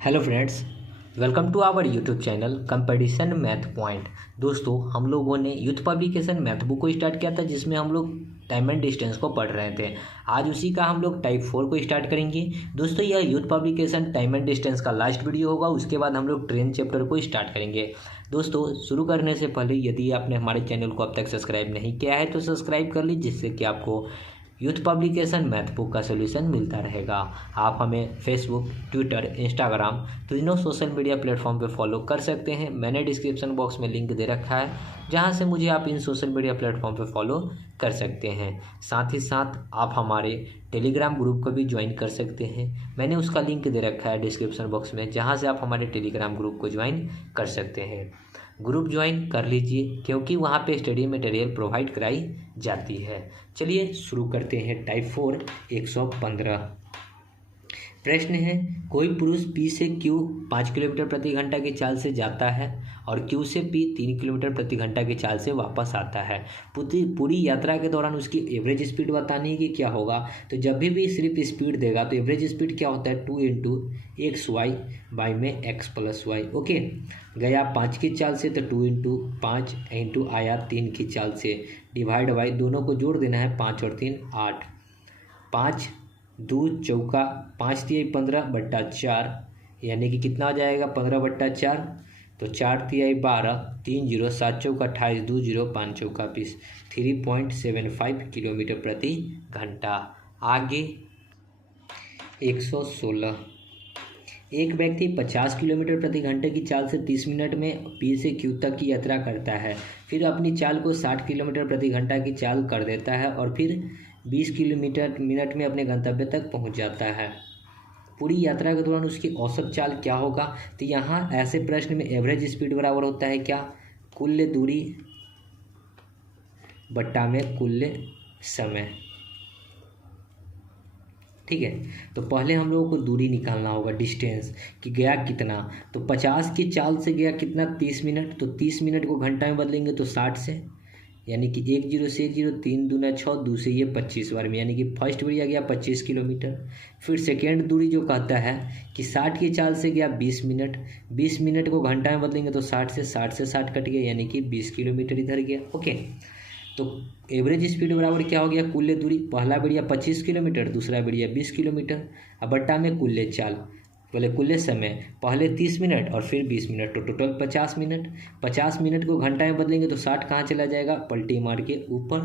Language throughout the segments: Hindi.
Hello friends, welcome to our YouTube channel competition math point. दोस्तों, हम लोगों ने यूथ पब्लिकेशन मैथ बुक को स्टार्ट किया था जिसमें हम लोग टाइम एंड डिस्टेंस को पढ़ रहे थे। आज उसी का हम लोग टाइप 4 को स्टार्ट करेंगे। दोस्तों, यह youth publication time and distance का लास्ट वीडियो होगा। उसके बाद हम लोग ट्रेन चैप्टर को स्टार्ट करेंगे। दोस्तों, शुरू करने से पहले यदि आपने हमारे चैनल को अब तक सब्सक्राइब नहीं किया है तो सब्सक्राइब कर लीजिए, जिससे कि आपको यूथ पब्लिकेशन मैथ बुक का सोल्यूशन मिलता रहेगा। आप हमें फेसबुक, ट्विटर, इंस्टाग्राम तीनों सोशल मीडिया प्लेटफॉर्म पे फॉलो कर सकते हैं। मैंने डिस्क्रिप्शन बॉक्स में लिंक दे रखा है, जहां से मुझे आप इन सोशल मीडिया प्लेटफॉर्म पे फॉलो कर सकते हैं। साथ ही साथ आप हमारे टेलीग्राम ग्रुप को भी ज्वाइन कर सकते हैं। मैंने उसका लिंक दे रखा है डिस्क्रिप्शन बॉक्स में, जहाँ से आप हमारे टेलीग्राम ग्रुप को ज्वाइन कर सकते हैं। ग्रुप ज्वाइन कर लीजिए, क्योंकि वहाँ पे स्टडी मटेरियल प्रोवाइड कराई जाती है। चलिए शुरू करते हैं। टाइप 4 115 प्रश्न है, कोई पुरुष P से Q 5 किलोमीटर प्रति घंटा की चाल से जाता है और Q से P 3 किलोमीटर प्रति घंटा की चाल से वापस आता है। पूरी यात्रा के दौरान उसकी एवरेज स्पीड बतानी है कि क्या होगा। तो जब भी सिर्फ स्पीड देगा तो एवरेज स्पीड क्या होता है, 2 इंटू एक्स वाई बाई में एक्स प्लस वाई। ओके, गया 5 की चाल से तो 2 इंटू 5 इंटू आया 3 की चाल से डिवाइड बाई, दोनों को जोड़ देना है, 5 और 3 8, 5 2 चौका 5 तिहाई 15 बट्टा 4, यानी कि कितना हो जाएगा 15 बट्टा 4, तो 4 तिहाई 12, 3 0 7 चौका 28, 2 0 5 चौका 20, 3.75 किलोमीटर प्रति घंटा। आगे 116, एक व्यक्ति 50 किलोमीटर प्रति घंटे की चाल से 30 मिनट में P से Q तक की यात्रा करता है। फिर अपनी चाल को 60 किलोमीटर प्रति घंटा की चाल कर देता है और फिर 20 किलोमीटर मिनट में अपने गंतव्य तक पहुंच जाता है। पूरी यात्रा के दौरान उसकी औसत चाल क्या होगा। तो यहाँ ऐसे प्रश्न में एवरेज स्पीड बराबर होता है क्या, कुल दूरी बट्टा में कुल समय। ठीक है, तो पहले हम लोगों को दूरी निकालना होगा, डिस्टेंस, कि गया कितना। तो 50 की चाल से गया कितना, 30 मिनट। तो 30 मिनट को घंटा में बदलेंगे तो 60 से, यानी कि 1 0 से 1 0, 3 दूना 6, 2 से ये 25 बार में, यानी कि फर्स्ट बढ़िया गया 25 किलोमीटर। फिर सेकेंड दूरी जो कहता है कि 60 की चाल से गया 20 मिनट, 20 मिनट को घंटा में बदलेंगे तो 60 से 60 कट गया, यानी कि 20 किलोमीटर इधर गया। ओके, तो एवरेज स्पीड बराबर क्या हो गया, कुल दूरी, पहला बढ़िया 25 किलोमीटर, दूसरा बढ़िया 20 किलोमीटर, अब बट्टा में कुल चाल, बोले कुल समय, पहले 30 मिनट और फिर 20 मिनट, तो टोटल 50 मिनट। 50 मिनट को घंटा में बदलेंगे तो 60 कहाँ चला जाएगा, पलटी मार के ऊपर,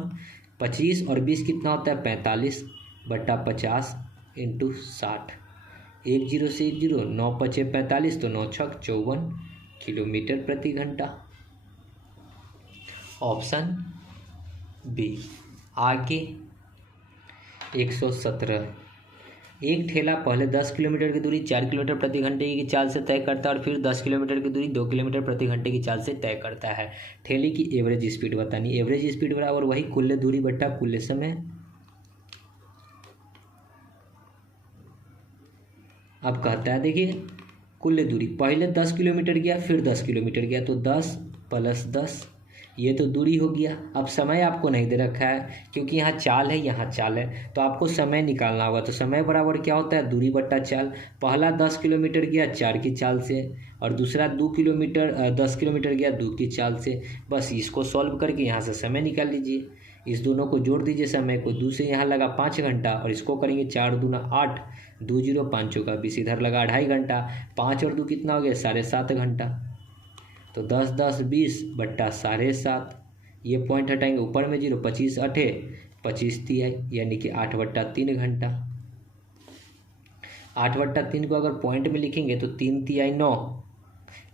25 और 20 कितना होता है, 45 बट्टा 50 इंटू 60, 1 0 से 1 0, 9 5 45, तो 9 6 54 किलोमीटर प्रति घंटा। Option B. आगे 117, एक ठेला पहले 10 किलोमीटर की दूरी 4 किलोमीटर प्रति घंटे की चाल से तय करता है और फिर 10 किलोमीटर की दूरी 2 किलोमीटर प्रति घंटे की चाल से तय करता है। ठेले की एवरेज स्पीड बतानी। एवरेज स्पीड बराबर वही कुल दूरी बट्टा कुल समय। अब कहता है, देखिए कुल दूरी, पहले 10 किलोमीटर गया फिर 10 किलोमीटर गया, तो 10 प्लस 10, ये तो दूरी हो गया। अब समय आपको नहीं दे रखा है, क्योंकि यहाँ चाल है यहाँ चाल है, तो आपको समय निकालना होगा। तो समय बराबर क्या होता है, दूरी बट्टा चाल। पहला 10 किलोमीटर गया 4 की चाल से और दूसरा 10 किलोमीटर गया 2 की चाल से। बस इसको सॉल्व करके यहाँ से समय निकाल लीजिए। इस दोनों को जोड़ दीजिए, समय को, 2 से यहाँ लगा 5 घंटा और इसको करेंगे 4 दूना 8, 2 0 5 चौका 20, इधर लगा 2.5 घंटा, 5 और 2 कितना हो गया, 7.5 घंटा। तो 10 10 20 बट्टा 7.5, ये पॉइंट हटाएंगे, ऊपर में 0, 25 8 25 तिहाई, यानी कि 8 बट्टा 3 घंटा। 8 बट्टा 3 को अगर पॉइंट में लिखेंगे तो 3 तिहाई 9,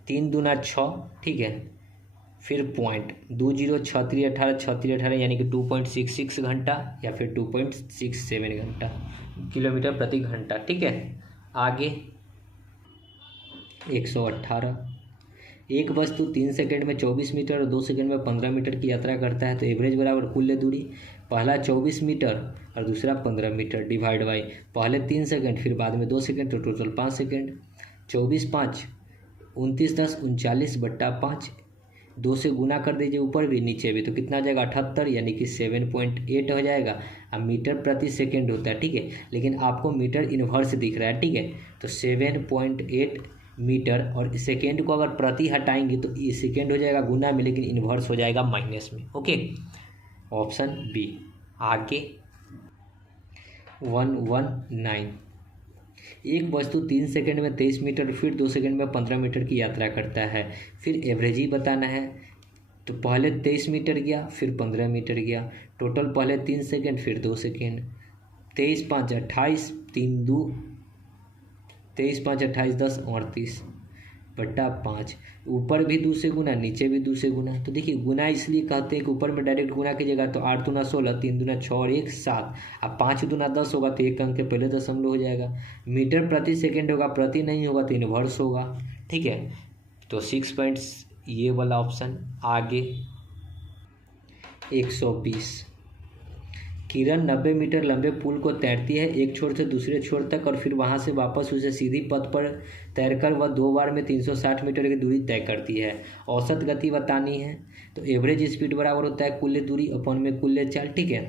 3 दूना 6, ठीक है, फिर पॉइंट 2 0 6 3 18, 6 3 18, यानी कि 2.66 घंटा या फिर 2.67 घंटा किलोमीटर प्रति घंटा। ठीक है, आगे 118, एक वस्तु 3 सेकंड में 24 मीटर और 2 सेकंड में 15 मीटर की यात्रा करता है। तो एवरेज बराबर कुल दूरी, पहला 24 मीटर और दूसरा 15 मीटर, डिवाइड बाई पहले 3 सेकंड फिर बाद में 2 सेकंड, तो टोटल 5 सेकंड। 24 5 29 10 39 बट्टा 5, 2 से गुना कर दीजिए ऊपर भी नीचे भी, तो कितना आ जाएगा 78, यानी कि 7.8 हो जाएगा। अब मीटर प्रति सेकेंड होता है, ठीक है, लेकिन आपको मीटर इन्वर्स दिख रहा है, ठीक है, तो 7.8 मीटर, और सेकेंड को अगर प्रति हटाएंगे तो ये सेकेंड हो जाएगा गुना में, लेकिन इन्वर्स हो जाएगा माइनस में। Okay, option B. आगे 119, एक वस्तु 3 सेकंड में 23 मीटर, फिर 2 सेकंड में 15 मीटर की यात्रा करता है, फिर एवरेज ही बताना है। तो पहले 23 मीटर गया, फिर 15 मीटर गया, टोटल पहले 3 सेकंड फिर 2 सेकंड, 23 5 28, 3 2 23 5 28 10 38 बट्टा 5, ऊपर भी 2 से गुना नीचे भी 2 से गुना। तो देखिए गुना इसलिए कहते हैं कि ऊपर में डायरेक्ट गुना कीजिएगा तो 8 दूना 16, 3 दूना 6 और 1 7, अब 5 दूना 10 होगा तो एक अंक के पहले दशमलव हो जाएगा। मीटर प्रति सेकेंड होगा, प्रति नहीं होगा तो इनवर्स होगा, ठीक है। तो 6 पॉइंट्स ये वाला ऑप्शन। आगे 120, किरण 90 मीटर लंबे पुल को तैरती है एक छोर से दूसरे छोर तक, और फिर वहां से वापस उसे सीधी पथ पर तैरकर वह 2 बार में 360 मीटर की दूरी तय करती है। औसत गति बतानी है, तो एवरेज स्पीड बराबर होता है कुल दूरी अपन में कुल चाल, ठीक है।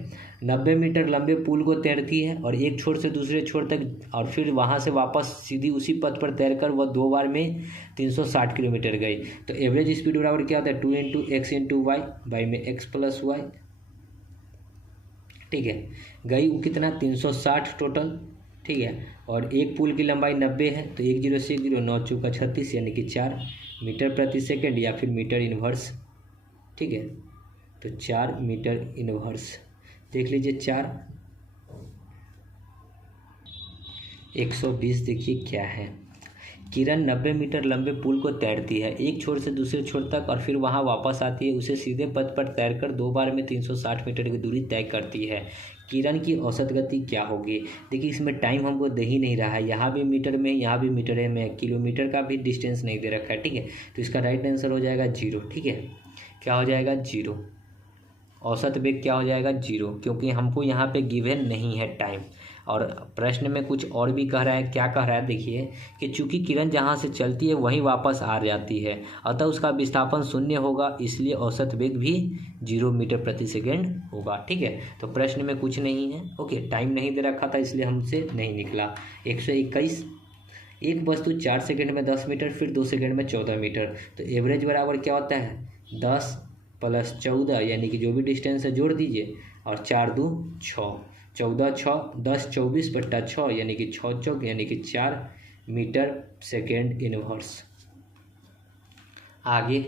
90 मीटर लंबे पुल को तैरती है और एक छोर से दूसरे छोर तक, और फिर वहाँ से वापस सीधी उसी पथ पर तैरकर वह 2 बार में 360 किलोमीटर गई। तो एवरेज स्पीड बराबर क्या होता है 2 × x × y, बाई में x + y, ठीक है। गई वो कितना 360 टोटल, ठीक है, और एक पुल की लंबाई 90 है, तो 1 0 से 1 0 9 चौका 36, यानी कि 4 मीटर प्रति सेकेंड या फिर मीटर इन्वर्स, ठीक है। तो 4 मीटर इन्वर्स देख लीजिए 4। 120 देखिए क्या है, किरण 90 मीटर लंबे पुल को तैरती है एक छोर से दूसरे छोर तक, और फिर वहां वापस आती है, उसे सीधे पथ पर तैरकर 2 बार में 360 मीटर की दूरी तय करती है। किरण की औसत गति क्या होगी। देखिए इसमें टाइम हमको दे ही नहीं रहा है, यहाँ भी मीटर में, यहाँ भी मीटर है, में किलोमीटर का भी डिस्टेंस नहीं दे रखा है, ठीक है। तो इसका राइट आंसर हो जाएगा 0, ठीक है। क्या हो जाएगा 0, औसत वेग क्या हो जाएगा 0, क्योंकि हमको यहाँ पे गिवन नहीं है टाइम। और प्रश्न में कुछ और भी कह रहा है, क्या कह रहा है देखिए, कि चूंकि किरण जहाँ से चलती है वहीं वापस आ जाती है, अतः उसका विस्थापन 0 होगा, इसलिए औसत वेग भी 0 मीटर प्रति सेकेंड होगा, ठीक है। तो प्रश्न में कुछ नहीं है, ओके, टाइम नहीं दे रखा था इसलिए हमसे नहीं निकला। 121, एक वस्तु 4 सेकेंड में 10 मीटर, फिर 2 सेकेंड में 14 मीटर, तो एवरेज बराबर क्या होता है 10 + 14, यानी कि जो भी डिस्टेंस है जोड़ दीजिए, और 4 2 6, 14 6 10 24 बट्टा 6, यानी कि 6 चौक, यानी कि 4 मीटर सेकेंड इनवर्स। आगे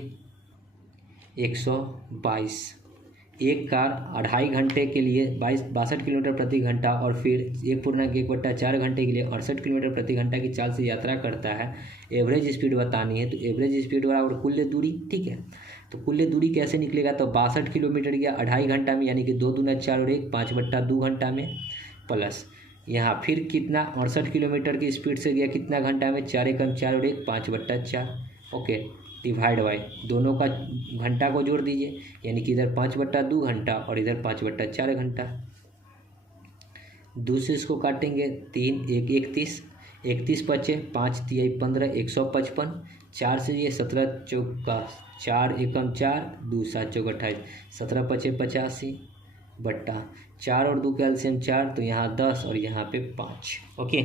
122, एक कार 2.5 घंटे के लिए 62 किलोमीटर प्रति घंटा और फिर 1.1/4 घंटे के लिए 68 किलोमीटर प्रति घंटा की चाल से यात्रा करता है। एवरेज स्पीड बतानी है, तो एवरेज स्पीड बराबर कुल दूरी, ठीक है। तो कुल दूरी कैसे निकलेगा, तो 62 किलोमीटर गया 2.5 घंटा में, यानी कि 2 दूना 4 और 1 5/2 घंटा में, प्लस यहाँ फिर कितना 68 किलोमीटर की स्पीड से गया कितना घंटा में, 4 × 4 और 1 5/4, ओके, डिवाइड बाई दोनों का घंटा को जोड़ दीजिए, यानी कि इधर 5/2 घंटा और इधर 5/4 घंटा। 2 से इसको काटेंगे 3 1 31, 31 बचे 5 3 15 155, 4 से ये 17 चौका 4 एकम 4 2 7 चौक 28, 17 बचे 85 बट्टा 4 और 2 कैल्शियम 4, तो यहाँ 10 और यहाँ पे 5, ओके।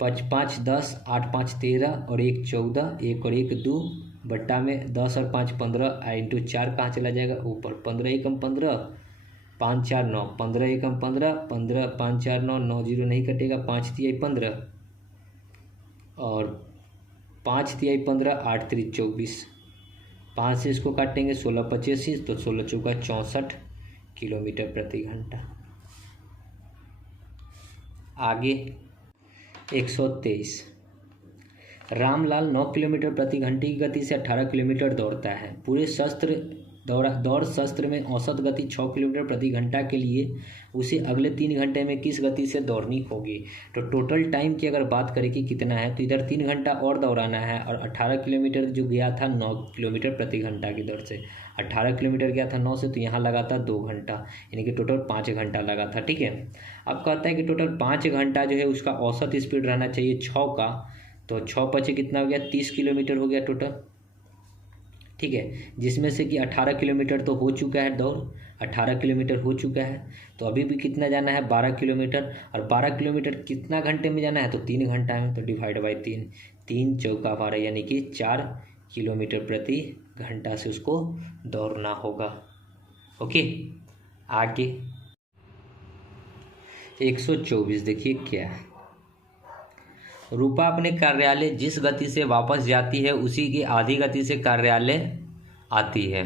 5 5 10 8 5 13 और 1 14, 1 और 1 2 बट्टा में 10 और 5 15, × 4 कहाँ चला जाएगा ऊपर, 15 एकम 15 5 4 9, 15 एकम 15 15 5 4 9 9 0 नहीं कटेगा, 5 3 15 और 5 3 15 8 3 24, 5 से इसको काटेंगे 16 85, तो 16 चौका 64 किलोमीटर प्रति घंटा। आगे 123, रामलाल 9 किलोमीटर प्रति घंटे की गति से 18 किलोमीटर दौड़ता है। पूरे दौड़ शस्त्र में औसत गति 6 किलोमीटर प्रति घंटा के लिए उसे अगले 3 घंटे में किस गति से दौड़नी होगी। तो टोटल टाइम की अगर बात करें कि कितना है, तो इधर 3 घंटा और दौड़ाना है, और 18 किलोमीटर जो गया था 9 किलोमीटर प्रति घंटा की दर से, 18 किलोमीटर गया था 9 से, तो यहाँ लगा था 2 घंटा, यानी कि टोटल 5 घंटा लगा था, ठीक है। अब कहता है कि टोटल 5 घंटा जो है उसका औसत स्पीड रहना चाहिए 6 का, तो 6 5 कितना हो गया 30 किलोमीटर हो गया टोटल, ठीक है, जिसमें से कि 18 किलोमीटर तो हो चुका है दौड़, 18 किलोमीटर हो चुका है। तो अभी भी कितना जाना है, 12 किलोमीटर। और 12 किलोमीटर कितना घंटे में जाना है, तो 3 घंटा में। तो डिवाइड बाई 3, 3 चौका 12 यानी कि 4 किलोमीटर प्रति घंटा से उसको दौड़ना होगा। ओके, आगे 124 देखिए क्या है। रूपा अपने कार्यालय जिस गति से वापस जाती है उसी की आधी गति से कार्यालय आती है।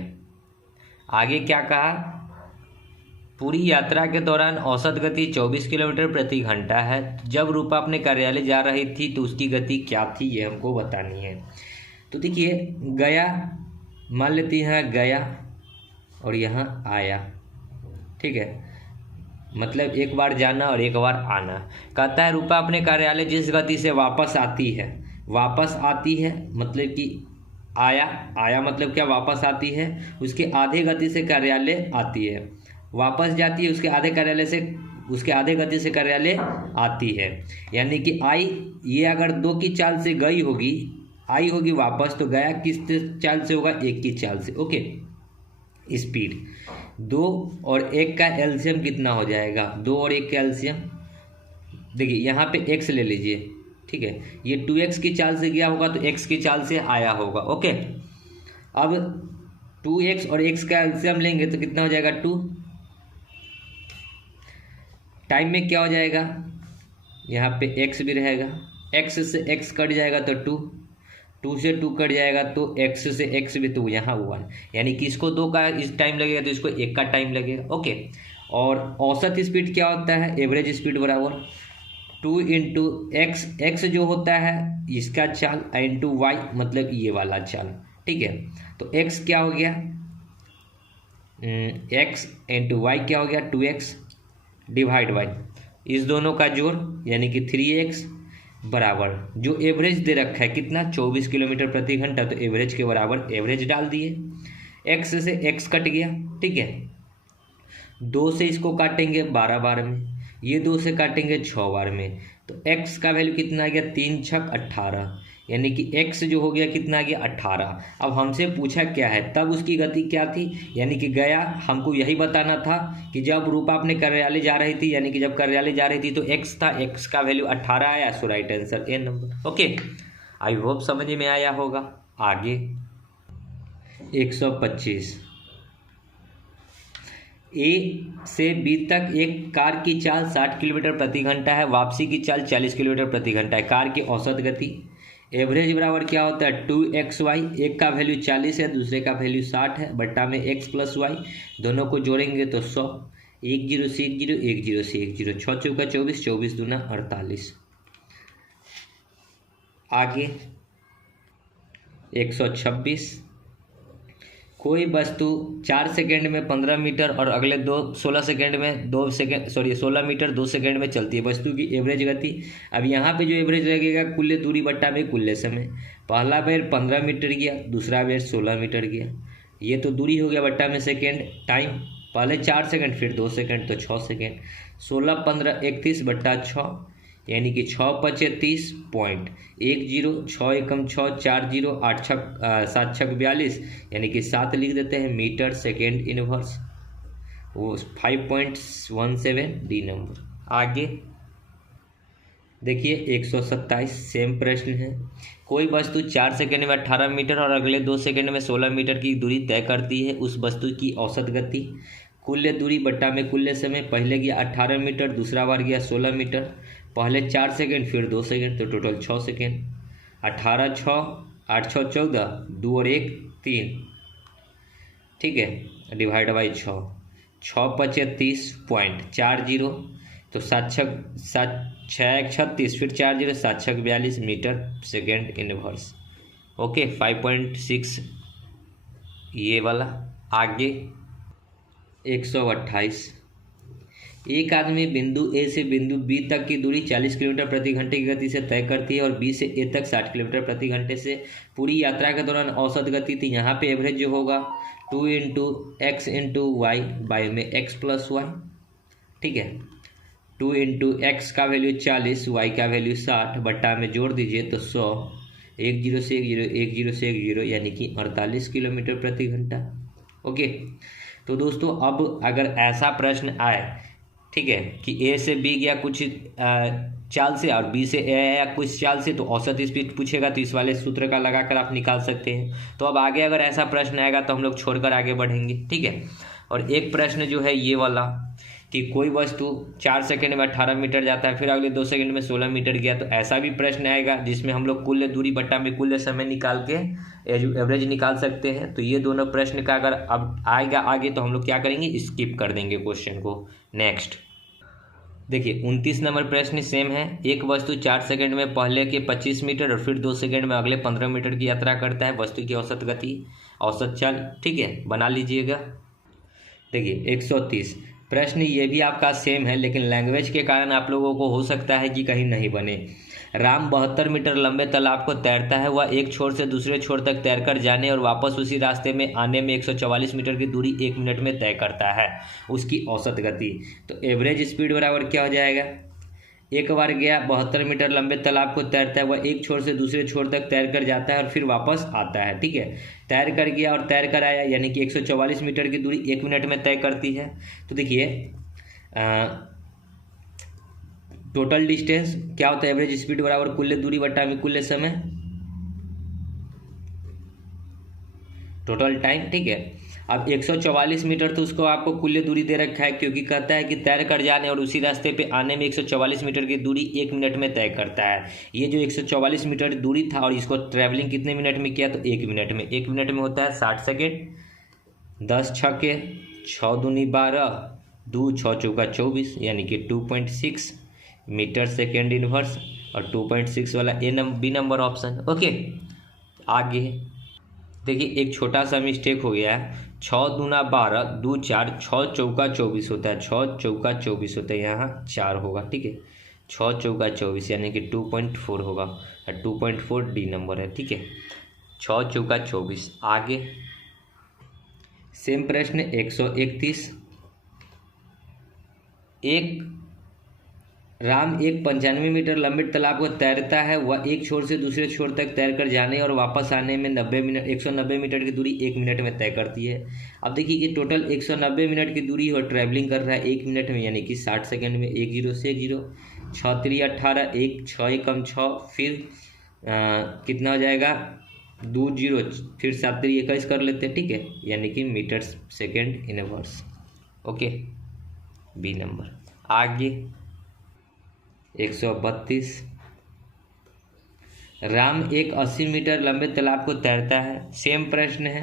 आगे क्या कहा, पूरी यात्रा के दौरान औसत गति 24 किलोमीटर प्रति घंटा है। जब रूपा अपने कार्यालय जा रही थी तो उसकी गति क्या थी, ये हमको बतानी है। तो देखिए, गया, मान लेते हैं गया और यहाँ आया, ठीक है, मतलब एक बार जाना और एक बार आना। कहता है रूपा अपने कार्यालय जिस गति से वापस आती है, वापस आती है मतलब कि आया मतलब क्या, वापस आती है, उसके आधे गति से कार्यालय आती है। वापस जाती है उसके आधे गति से कार्यालय आती है, यानी कि आई, ये अगर 2 की चाल से गई होगी, आई होगी वापस, तो गया किस चाल से होगा, 1 की चाल से। ओके, स्पीड 2 और 1 का एलसीएम कितना हो जाएगा, 2 और 1 का एलसीएम, देखिए यहाँ पे x ले लीजिए, ठीक है, ये 2x की चाल से गया होगा तो x की चाल से आया होगा। ओके, अब 2x और x का एलसीएम लेंगे तो कितना हो जाएगा, 2। टाइम में क्या हो जाएगा, यहाँ पे x भी रहेगा, x से x कट जाएगा तो 2 से 2 कट जाएगा तो x से x भी, तो यहाँ 1, यानी कि इसको 2 का इस टाइम लगेगा तो इसको 1 का टाइम लगेगा। ओके, और औसत स्पीड क्या होता है, एवरेज स्पीड बराबर 2 इंटू एक्स, एक्स जो होता है इसका चाल, इंटू वाई मतलब ये वाला चाल, ठीक है। तो x क्या हो गया, x इंटू वाई क्या हो गया, 2x डिवाइड बाई इस दोनों का जोड़ यानी कि 3x बराबर जो एवरेज दे रखा है कितना, 24 किलोमीटर प्रति घंटा, तो एवरेज के बराबर एवरेज डाल दिए। x से x कट गया, ठीक है, 2 से इसको काटेंगे 12 बार में, ये 2 से काटेंगे 6 बार में, तो x का वैल्यू कितना आ गया, 3 छक 18, यानी कि x जो हो गया कितना आ गया, 18। अब हमसे पूछा क्या है, तब उसकी गति क्या थी, यानी कि गया, हमको यही बताना था कि जब रूपा अपने कार्यालय जा रही थी, यानी कि जब कार्यालय जा रही थी तो x था, x का वैल्यू 18 आया, so right answer A number. Okay, I hope समझ में आया होगा। आगे 125, ए से बी तक एक कार की चाल 60 किलोमीटर प्रति घंटा है, वापसी की चाल 40 किलोमीटर प्रति घंटा है। कार की औसत गति एवरेज बराबर क्या होता है, 2xy, एक का वैल्यू 40 है, दूसरे का वैल्यू 60 है, बट्टा में x प्लस वाई, दोनों को जोड़ेंगे तो 100, 1 0 से 1 0, 1 0 से 1 0, 6 चौका 24, 24 दूना 48। आगे 126, कोई वस्तु 4 सेकेंड में 15 मीटर और अगले 16 सेकेंड में 16 मीटर 2 सेकेंड में चलती है, वस्तु की एवरेज गति। अब यहाँ पे जो एवरेज लगेगा कुल्ले दूरी बट्टा में कुल्ले समय, पहला बेर 15 मीटर गया, दूसरा बेर 16 मीटर गया, ये तो दूरी हो गया बट्टा में सेकेंड, टाइम पहले 4 सेकेंड फिर 2 सेकेंड तो 6 सेकेंड, 16 15 31 बट्टा 6, यानी कि 6 5 30 पॉइंट 1 0, 6 एकम 6, 4 0, 8 छक 7 छक 42, यानी कि 7 लिख देते हैं मीटर सेकेंड इनवर्स, वो 5.17 डी नंबर। आगे देखिए 127, सेम प्रश्न है। कोई वस्तु 4 सेकेंड में 18 मीटर और अगले 2 सेकेंड में 16 मीटर की दूरी तय करती है, उस वस्तु की औसत गति कुल्ले दूरी बट्टा में कुल्ले समय, पहले गया 18 मीटर, दूसरा बार गया 16 मीटर, पहले 4 सेकेंड फिर 2 सेकेंड तो टोटल 6 सेकेंड, 18 6 8 6 14, 2 और 1 3, ठीक है, डिवाइड बाई 6, 6 5 30.40, तो 7 6 1 36, फिर 4 0 7 6 42 मीटर सेकेंड इनवर्स। ओके, 5.6 ये वाला। आगे 128, एक आदमी बिंदु ए से बिंदु बी तक की दूरी 40 किलोमीटर प्रति घंटे की गति से तय करती है और बी से ए तक 60 किलोमीटर प्रति घंटे से पूरी यात्रा के दौरान औसत गति थी। यहाँ पे एवरेज जो होगा 2 into x into y by में एक्स प्लस वाई, ठीक है, 2 इंटू एक्स का वैल्यू 40, वाई का वैल्यू 60, बट्टा में जोड़ दीजिए तो 100, एक जीरो से एक जीरो, एक जीरो से एक जीरो, यानी कि 48 किलोमीटर प्रति घंटा। ओके, तो दोस्तों अब अगर ऐसा प्रश्न आए, ठीक है, कि ए से बी गया कुछ चाल से और बी से ए या कुछ चाल से, तो औसत स्पीड पूछेगा तो इस वाले सूत्र का लगाकर आप निकाल सकते हैं। तो अब आगे अगर ऐसा प्रश्न आएगा तो हम लोग छोड़कर आगे बढ़ेंगे, ठीक है। और एक प्रश्न जो है ये वाला कि कोई वस्तु 4 सेकंड में 18 मीटर जाता है, फिर अगले 2 सेकंड में 16 मीटर गया, तो ऐसा भी प्रश्न आएगा जिसमें हम लोग कुल दूरी बट्टा में कुल समय निकाल के एवरेज निकाल सकते हैं। तो ये दोनों प्रश्न का अगर अब आएगा आगे तो हम लोग क्या करेंगे, स्किप कर देंगे क्वेश्चन को। नेक्स्ट देखिए 29 नंबर प्रश्न सेम है। एक वस्तु 4 सेकंड में पहले के 25 मीटर और फिर 2 सेकंड में अगले 15 मीटर की यात्रा करता है। वस्तु की औसत गति, औसत चाल, ठीक है, बना लीजिएगा। देखिए 130 प्रश्न ये भी आपका सेम है, लेकिन लैंग्वेज के कारण आप लोगों को हो सकता है कि कहीं नहीं बने। राम 72 मीटर लंबे तालाब को तैरता है। वह एक छोर से दूसरे छोर तक तैरकर जाने और वापस उसी रास्ते में आने में 144 मीटर की दूरी 1 मिनट में तय करता है। उसकी औसत गति, तो एवरेज स्पीड बराबर क्या हो जाएगा, एक बार गया 72 मीटर लंबे तालाब को तैरता है, वह एक छोर से दूसरे छोर तक तैर कर जाता है और फिर वापस आता है, ठीक है। तैर कर गया और तैर कर आया, यानी कि 144 मीटर की दूरी 1 मिनट में तय करती है। तो देखिए टोटल डिस्टेंस क्या होता है, एवरेज स्पीड बराबर कुल दूरी बटा में कुल समय, टोटल टाइम, ठीक है। अब 144 मीटर तो उसको आपको कुल दूरी दे रखा है, क्योंकि कहता है कि तैर कर जाने और उसी रास्ते पे आने में 144 मीटर की दूरी 1 मिनट में तय करता है। ये जो 144 मीटर दूरी था और इसको ट्रैवलिंग कितने मिनट में किया, तो 1 मिनट में। 1 मिनट में होता है 60 सेकेंड, 10 छक्के 6 दूनी 12, 2 6 चौका 24, यानी कि 2.6 मीटर सेकेंड इनवर्स, और 2.6 वाला बी नंबर ऑप्शन। ओके, आगे देखिए एक छोटा सा मिस्टेक हो गया है। 6 दूना 12, 2 4, 6 चौका 24 होता है, 6 चौका 24 होता है, यहाँ 4 होगा, ठीक है। 6 चौका 24 यानी कि 2.4 होगा, 2.4 डी नंबर है, ठीक है। 6 चौका 24। आगे सेम प्रश्न 131। राम एक 95 मीटर लंबे तालाब को तैरता है। वह एक छोर से दूसरे छोर तक तैर कर जाने और वापस आने में 190 मीटर की दूरी 1 मिनट में तय करती है। अब देखिए कि टोटल 190 मिनट की दूरी और ट्रैवलिंग कर रहा है 1 मिनट में, यानी कि 60 सेकंड में। 1 जीरो से 1 जीरो, 6 3 18, 1 6 कम 6, फिर कितना हो जाएगा 2 जीरो, फिर 7 3 21 कर लेते हैं, ठीक है, यानी कि metre second inverse. Okay, B number. आगे 132। राम एक 80 मीटर लंबे तालाब को तैरता है। सेम प्रश्न है,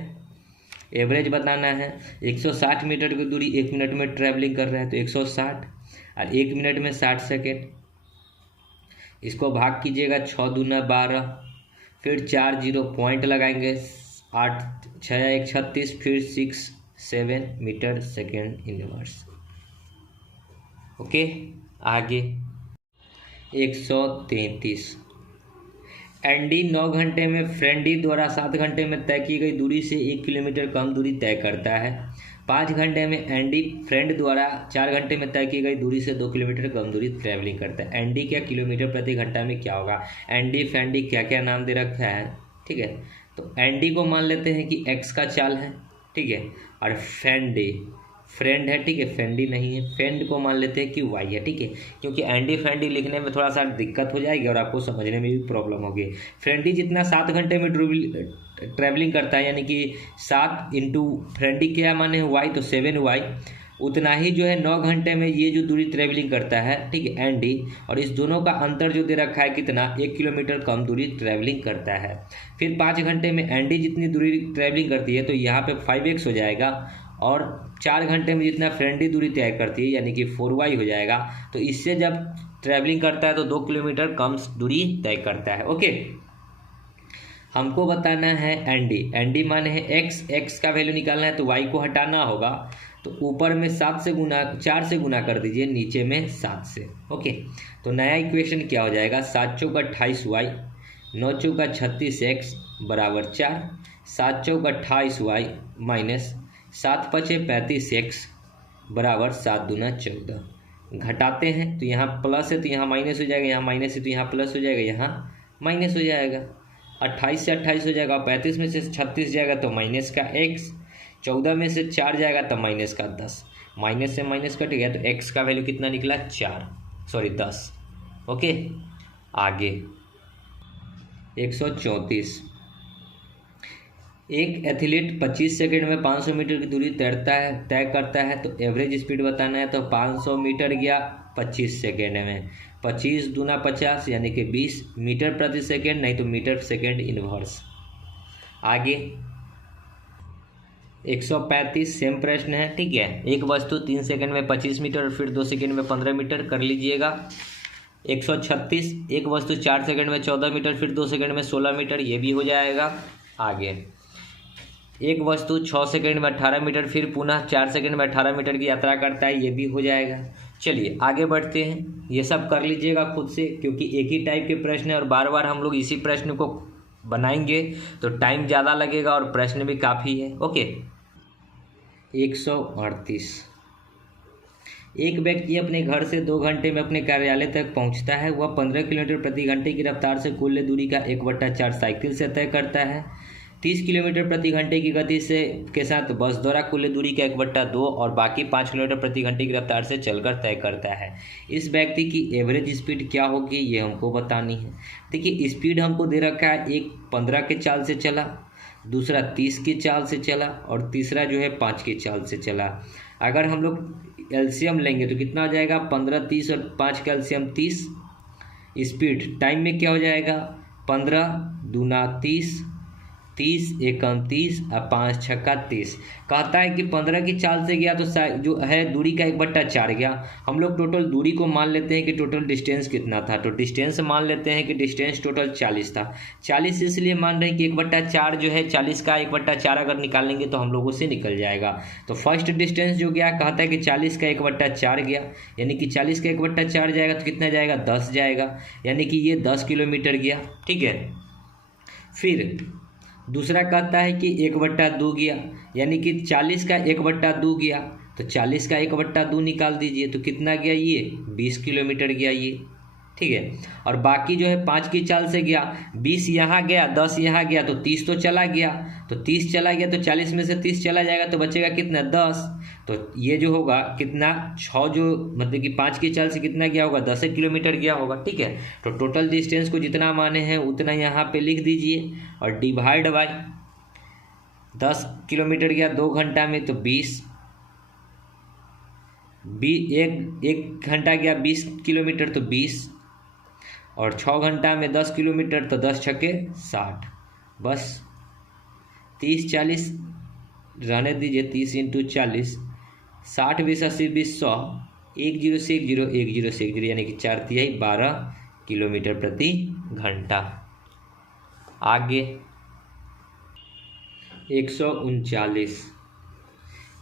एवरेज बताना है। 160 मीटर की दूरी 1 मिनट में ट्रैवलिंग कर रहा है, तो 160 और 1 मिनट में 60 सेकेंड। इसको भाग कीजिएगा, 6 दूना 12, फिर 4 जीरो पॉइंट लगाएंगे, 8 6 1 36, फिर 6 7 मीटर सेकेंड इनवर्स। ओके, आगे 133। एंडी 9 घंटे में फ्रेंडी द्वारा 7 घंटे में तय की गई दूरी से 1 किलोमीटर कम दूरी तय करता है। 5 घंटे में एंडी फ्रेंड द्वारा 4 घंटे में तय की गई दूरी से 2 किलोमीटर कम दूरी ट्रैवलिंग करता है। एंडी क्या किलोमीटर प्रति घंटा में क्या होगा, एंडी फ्रेंडी क्या क्या नाम दे रखा है, ठीक है। तो एंडी को मान लेते हैं कि एक्स का चाल है, ठीक है, और फ्रेंडी फ्रेंड है, ठीक है, फ्रेंडी नहीं है। फ्रेंड को मान लेते हैं कि वाई है, ठीक है, क्योंकि एंडी फ्रेंडी लिखने में थोड़ा सा दिक्कत हो जाएगी और आपको समझने में भी प्रॉब्लम होगी। फ्रेंडी जितना 7 घंटे में ट्रैवलिंग करता है, यानी कि 7 इंटू फ्रेंडी क्या माने वाई, तो 7 वाई, उतना ही जो है 9 घंटे में ये जो दूरी ट्रैवलिंग करता है, ठीक है, एंडी, और इस दोनों का अंतर जो दे रखा है कितना, 1 किलोमीटर कम दूरी ट्रैवलिंग करता है। फिर 5 घंटे में एंडी जितनी दूरी ट्रैवलिंग करती है, तो यहाँ पे 5x हो जाएगा, और 4 घंटे में जितना फ्रेंडी दूरी तय करती है, यानी कि 4y हो जाएगा। तो इससे जब ट्रैवलिंग करता है तो 2 किलोमीटर कम दूरी तय करता है। ओके, हमको बताना है एंडी। एंडी माने है एक्स का वैल्यू निकालना है, तो y को हटाना होगा, तो ऊपर में 4 से गुना कर दीजिए, नीचे में 7 से। ओके, तो नया इक्वेशन क्या हो जाएगा, 7 चौका 28y, 9 चौका 36x बराबर 4, 7 चौका 28y माइनस 7 पचे 35x बराबर 7 दूना 14। घटाते हैं तो यहाँ प्लस है तो यहाँ माइनस हो जाएगा, यहाँ माइनस है तो यहाँ प्लस हो जाएगा, यहाँ माइनस हो जाएगा। 28 से 28 हो जाएगा, 35 में से 36 जाएगा तो माइनस का x, 14 में से 4 जाएगा तो माइनस का 10, माइनस से माइनस कट गया तो x का वैल्यू कितना निकला 10। ओके, आगे 134। एक एथलीट 25 सेकंड में 500 मीटर की दूरी तय करता है तो एवरेज स्पीड बताना है। तो 500 मीटर गया 25 सेकंड में, 25 दूना 50 यानी कि 20 मीटर प्रति सेकंड, नहीं तो मीटर सेकंड इनवर्स। आगे 135 सेम प्रश्न है, ठीक है। एक वस्तु 3 सेकंड में 25 मीटर और फिर 2 सेकंड में 15 मीटर, कर लीजिएगा। 136 एक वस्तु 4 सेकंड में 14 मीटर फिर 2 सेकंड में 16 मीटर, ये भी हो जाएगा। आगे एक वस्तु 6 सेकंड में 18 मीटर फिर पुनः 4 सेकंड में 18 मीटर की यात्रा करता है, ये भी हो जाएगा। चलिए आगे बढ़ते हैं, ये सब कर लीजिएगा खुद से, क्योंकि एक ही टाइप के प्रश्न है और बार बार हम लोग इसी प्रश्न को बनाएंगे तो टाइम ज़्यादा लगेगा और प्रश्न भी काफ़ी है। ओके, 138। एक व्यक्ति अपने घर से 2 घंटे में अपने कार्यालय तक पहुंचता है। वह 15 किलोमीटर प्रति घंटे की रफ्तार से कुल दूरी का 1/4 साइकिल से तय करता है। 30 किलोमीटर प्रति घंटे की गति से के साथ बस द्वारा कुल दूरी का 1/2 और बाकी 5 किलोमीटर प्रति घंटे की रफ्तार से चलकर तय करता है। इस व्यक्ति की एवरेज स्पीड क्या होगी, ये हमको बतानी है। देखिए स्पीड हमको दे रखा है, एक 15 के चाल से चला, दूसरा 30 की चाल से चला और तीसरा जो है 5 की चाल से चला। अगर हम लोग एलसीएम लेंगे तो कितना हो जाएगा, 15, 30 और 5 का एलसीएम 30। स्पीड टाइम में क्या हो जाएगा, 15 दूना 30, 30 एकम 30 और 5 छक्का 30। कहता है कि 15 की चाल से गया तो जो है दूरी का 1/4 गया। हम लोग टोटल दूरी को मान लेते हैं कि टोटल डिस्टेंस कितना था, तो डिस्टेंस मान लेते हैं कि डिस्टेंस टोटल 40 था। 40 इसलिए मान रहे हैं कि 1/4 जो है 40 का 1/4 अगर निकालेंगे तो हम लोगों से निकल जाएगा। तो फर्स्ट डिस्टेंस जो गया कहता है कि 40 का 1/4 गया, यानी कि 40 का 1/4 जाएगा तो कितना जाएगा, 10 जाएगा, यानी कि ये 10 किलोमीटर गया। ठीक है, फिर दूसरा कहता है कि 1/2 गया, यानी कि 40 का 1/2 गया, तो 40 का 1/2 निकाल दीजिए तो कितना गया, ये 20 किलोमीटर गया ये। ठीक है, और बाकी जो है 5 की चाल से गया, 20 यहाँ गया, 10 यहाँ गया तो 30 तो चला गया, तो 30 चला गया तो 40 में से 30 चला जाएगा तो बचेगा कितना, 10। तो ये जो होगा कितना, 6 जो मतलब कि 5 की चाल से कितना गया होगा, 10 किलोमीटर गया होगा। ठीक है, तो टोटल डिस्टेंस को जितना माने हैं उतना यहाँ पे लिख दीजिए और डिवाइड बाय 10 किलोमीटर गया 2 घंटा में तो 20, एक घंटा गया 20 किलोमीटर तो 20, और 6 घंटा में 10 किलोमीटर तो 10 छक्के 60। बस 30 40 रहने दीजिए, 30 × 40, 60 20 80 20 100, 1 0 से 1 0, 1 0 से 1 0, यानी कि 4/3 12 किलोमीटर प्रति घंटा। आगे 139।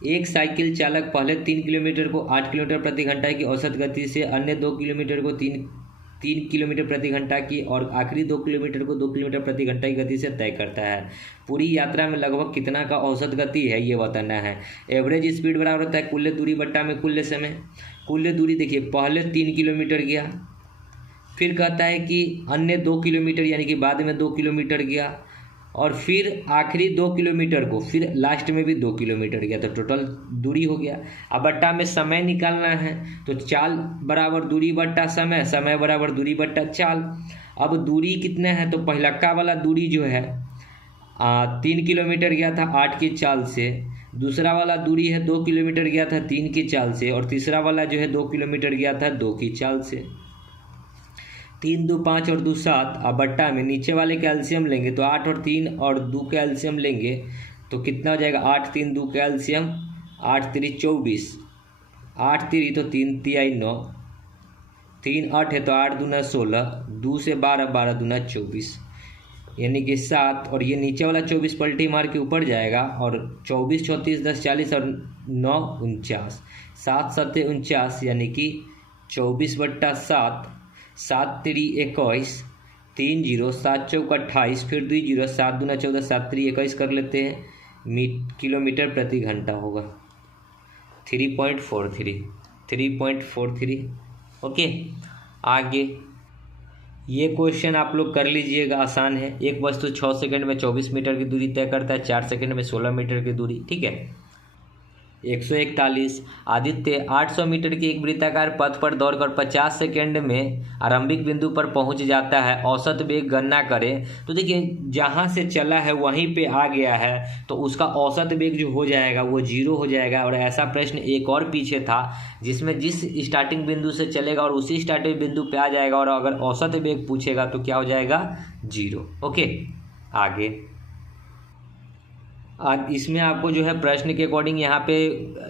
एक साइकिल चालक पहले 3 किलोमीटर को 8 किलोमीटर प्रति घंटा की औसत गति से, अन्य 2 किलोमीटर को 3 किलोमीटर प्रति घंटा की और आखिरी 2 किलोमीटर को 2 किलोमीटर प्रति घंटा की गति से तय करता है। पूरी यात्रा में लगभग कितना का औसत गति है ये बताना है। एवरेज स्पीड बराबर होता है कुल दूरी बट्टा में कुल समय। कुल दूरी देखिए, पहले 3 किलोमीटर गया, फिर कहता है कि अन्य 2 किलोमीटर यानी कि बाद में 2 किलोमीटर गया, और फिर आखिरी 2 किलोमीटर को, फिर लास्ट में भी 2 किलोमीटर गया, तो टोटल दूरी हो गया। अब बट्टा में समय निकालना है, तो चाल बराबर दूरी बट्टा समय, समय बराबर दूरी बट्टा चाल। अब दूरी कितना है, तो पहला का वाला दूरी जो है 3 किलोमीटर गया था 8 की चाल से, दूसरा वाला दूरी है 2 किलोमीटर गया था 3 की चाल से, और तीसरा वाला जो है 2 किलोमीटर गया था 2 की चाल से। 3 2 5 और 2 7। अब बट्टा में नीचे वाले का एलसीएम लेंगे तो 8 और 3 और 2 का एलसीएम लेंगे तो कितना हो जाएगा, 8 3 2 का एलसीएम, 8 3 24, 8 3 तो 3 3 9, 3 8 है तो 8 दूना 16, 2 से 12, 12 दूना 24, यानी कि 7, और ये नीचे वाला 24 पलटी मार के ऊपर जाएगा, और 24 34 10 40 और 9 49, 7 7 49, यानी कि 24/7, 7 3 21, 3 0, 7 4 28, फिर 2 0, 7 दूना 14, 7 3 21 कर लेते हैं, किलोमीटर प्रति घंटा होगा 3.43। ओके, आगे ये क्वेश्चन आप लोग कर लीजिएगा, आसान है। एक वस्तु 6 सेकंड में 24 मीटर की दूरी तय करता है, 4 सेकंड में 16 मीटर की दूरी, ठीक है। 141, आदित्य 800 मीटर की एक वृत्ताकार पथ पर दौड़कर 50 सेकंड में आरंभिक बिंदु पर पहुंच जाता है, औसत वेग गणना करें। तो देखिए जहां से चला है वहीं पे आ गया है, तो उसका औसत वेग जो हो जाएगा वो 0 हो जाएगा। और ऐसा प्रश्न एक और पीछे था जिसमें जिस स्टार्टिंग बिंदु से चलेगा और उसी स्टार्टिंग बिंदु पे आ जाएगा, और अगर औसत वेग पूछेगा तो क्या हो जाएगा, 0। ओके, आगे। इसमें आपको जो है प्रश्न के अकॉर्डिंग यहाँ पे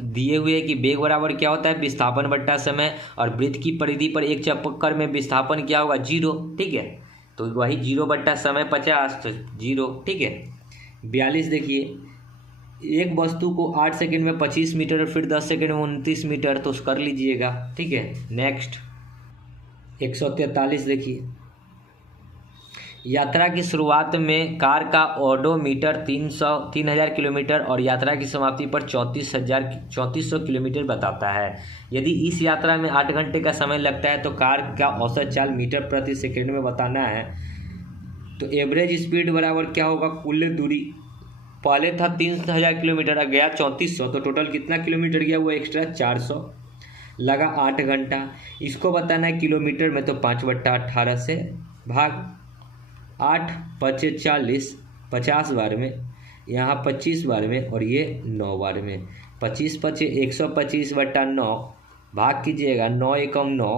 दिए हुए कि वेग बराबर क्या होता है, विस्थापन बट्टा समय, और वृत्त की परिधि पर एक चक्कर में विस्थापन क्या होगा, 0, ठीक है। तो वही 0 बट्टा समय 50, तो 0, ठीक है। 42 देखिए, एक वस्तु को 8 सेकंड में 25 मीटर और फिर 10 सेकंड में 29 मीटर, तो कर लीजिएगा, ठीक है। नेक्स्ट 143 देखिए, यात्रा की शुरुआत में कार का ओडोमीटर 3000 किलोमीटर और यात्रा की समाप्ति पर 3400 किलोमीटर बताता है। यदि इस यात्रा में 8 घंटे का समय लगता है तो कार का औसत चाल मीटर प्रति सेकंड में बताना है। तो एवरेज स्पीड बराबर क्या होगा, कुल दूरी। पहले था 3000 किलोमीटर, अब गया 3400, तो टोटल कितना किलोमीटर गया, वो एक्स्ट्रा 400, लगा 8 घंटा। इसको बताना है किलोमीटर में, तो 5/18 से भाग 8 5 40, 50 बार में, यहाँ 25 बार में, और ये 9 बार में। 25 5 125/9 भाग कीजिएगा, 9 एकम 9,